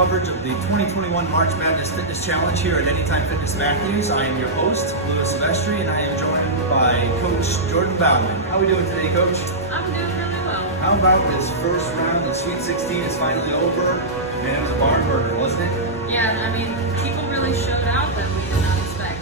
coverage of the 2021 March Madness Fitness Challenge here at Anytime Fitness Matthews. I am your host, Louis Silvestri, and I am joined by Coach Jordyn. How are we doing today, Coach? I'm doing really well. How about this first round? The Sweet 16 is finally over, and it was a barn burner, wasn't it? Yeah, I mean, people really showed out that we did not expect.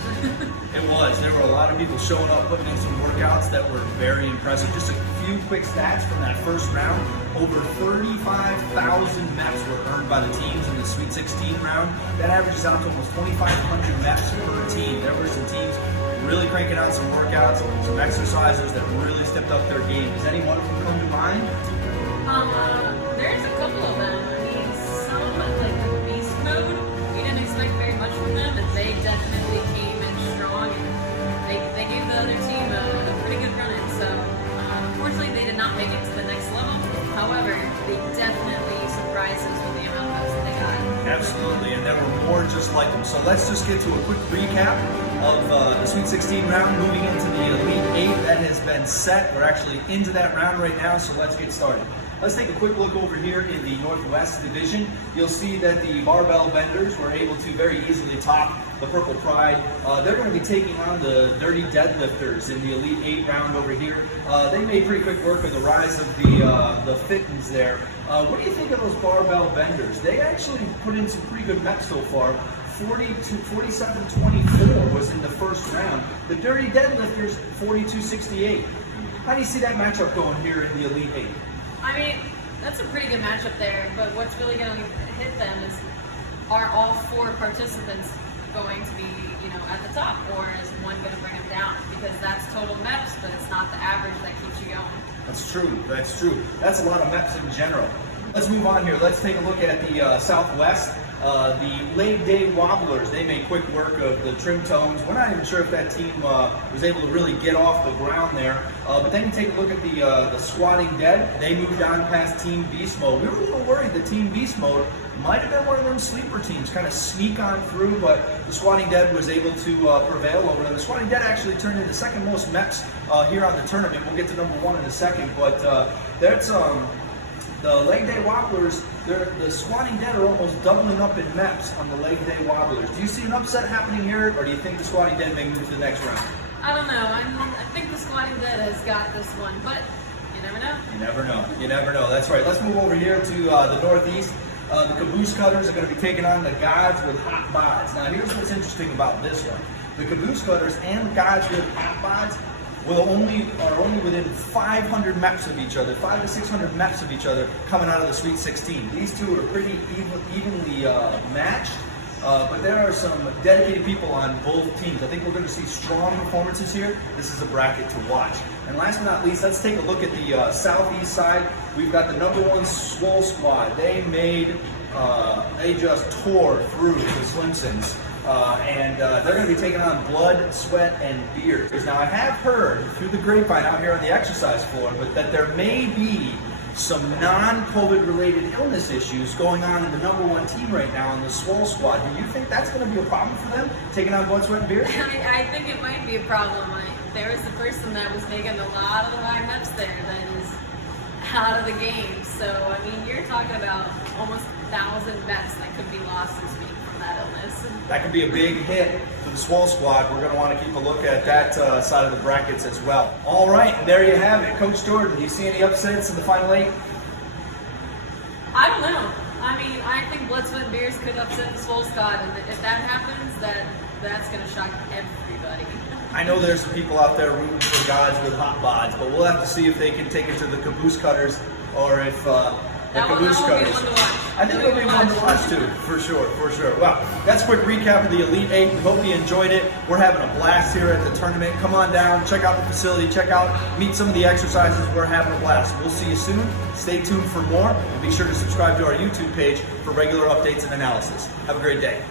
It was. There were a lot of people showing up, putting in some workouts that were very impressive. Just a few quick stats from that first round. Over 35,000 MEPs were earned by the teams in the Sweet 16 round. That averages out to almost 2,500 MEPs per team. There were some teams really cranking out some workouts, some exercises that really stepped up their game. Does any one of them come to mind? There's a couple of them. I mean, some like the beast mode, we didn't expect very much from them, but they definitely came in strong, and they gave the other team a pretty good run in. So unfortunately, they did not make it to the next level. However, they definitely surprised us with the amount of votes that they got. Absolutely, and there were more just like them. So let's just get to a quick recap of the Sweet 16 round, moving into the Elite 8 that has been set. We're actually into that round right now, so let's get started. Let's take a quick look over here in the Northwest Division. You'll see that the barbell vendors were able to very easily top the Purple Pride. They're going to be taking on the Dirty Deadlifters in the Elite 8 round over here. They made pretty quick work of the rise of the Fittens there. What do you think of those barbell vendors? They actually put in some pretty good MEPs so far. 47-24 was in the first round. The Dirty Deadlifters, 42-68. How do you see that matchup going here in the Elite 8? I mean, that's a pretty good matchup there, but what's really going to hit them is, are all four participants going to be, at the top, or is one going to bring them down? Because that's total MEPs, but it's not the average that keeps you going. That's true. That's true. That's a lot of MEPs in general. Let's move on here. Let's take a look at the Southwest. The Leg Day Wobblers, they made quick work of the Trim Tones. We're not even sure if that team was able to really get off the ground there. But then you take a look at the Squatting Dead. They moved on past Team Beast Mode. We were a little worried that Team Beast Mode might have been one of them sleeper teams, kind of sneak on through, but the Squatting Dead was able to prevail over them. The Squatting Dead actually turned in the second most MEPs here on the tournament. We'll get to number one in a second, but that's the Leg Day Wobblers. The Squatting Dead are almost doubling up in MEPs on the Leg Day Wobblers. Do you see an upset happening here, or do you think the Squatting Dead may move to the next round? I don't know. I think the Squatting Dead has got this one, but you never know. You never know. You never know. That's right. Let's move over here to the Northeast. The Caboose Cutters are going to be taking on the Gods with Hot Bods. Now, here's what's interesting about this one. The Caboose Cutters and the Gods with Hot Bods are only within 500 MEPs of each other, 500 to 600 MEPs of each other coming out of the Sweet 16. These two are pretty evenly matched, but there are some dedicated people on both teams. I think we're going to see strong performances here. This is a bracket to watch. And last but not least, let's take a look at the Southeast side. We've got the number one Swole Squad. They just tore through the Slimsons. And they're going to be taking on Blood, Sweat, and Beard. Now, I have heard through the grapevine out here on the exercise floor, but that there may be some non-COVID related illness issues going on in the number one team right now in the Swole Squad. Do you think that's going to be a problem for them, taking on Blood, Sweat, and Beard? I think it might be a problem. There was the person that was making a lot of the high MEPs there that is out of the game. So, I mean, you're talking about almost 1,000 MEPs that could be lost this week from that illness. That could be a big hit to the Swole Squad. We're going to want to keep a look at that side of the brackets as well. All right, and there you have it. Coach Jordyn, do you see any upsets in the Final 8? I don't know. I mean, I think Blood, Sweat, and Beers could upset the Swole Squad, and if that happens, that's going to shock everybody. I know there's some people out there rooting for Gods with Hot Bods, but we'll have to see if they can take it to the Caboose Cutters, or if the Caboose Cutters. I think it'll be one to watch too, for sure. Well, that's a quick recap of the Elite 8. We hope you enjoyed it. We're having a blast here at the tournament. Come on down, check out the facility, meet some of the exercises. We're having a blast. We'll see you soon. Stay tuned for more, and be sure to subscribe to our YouTube page for regular updates and analysis. Have a great day.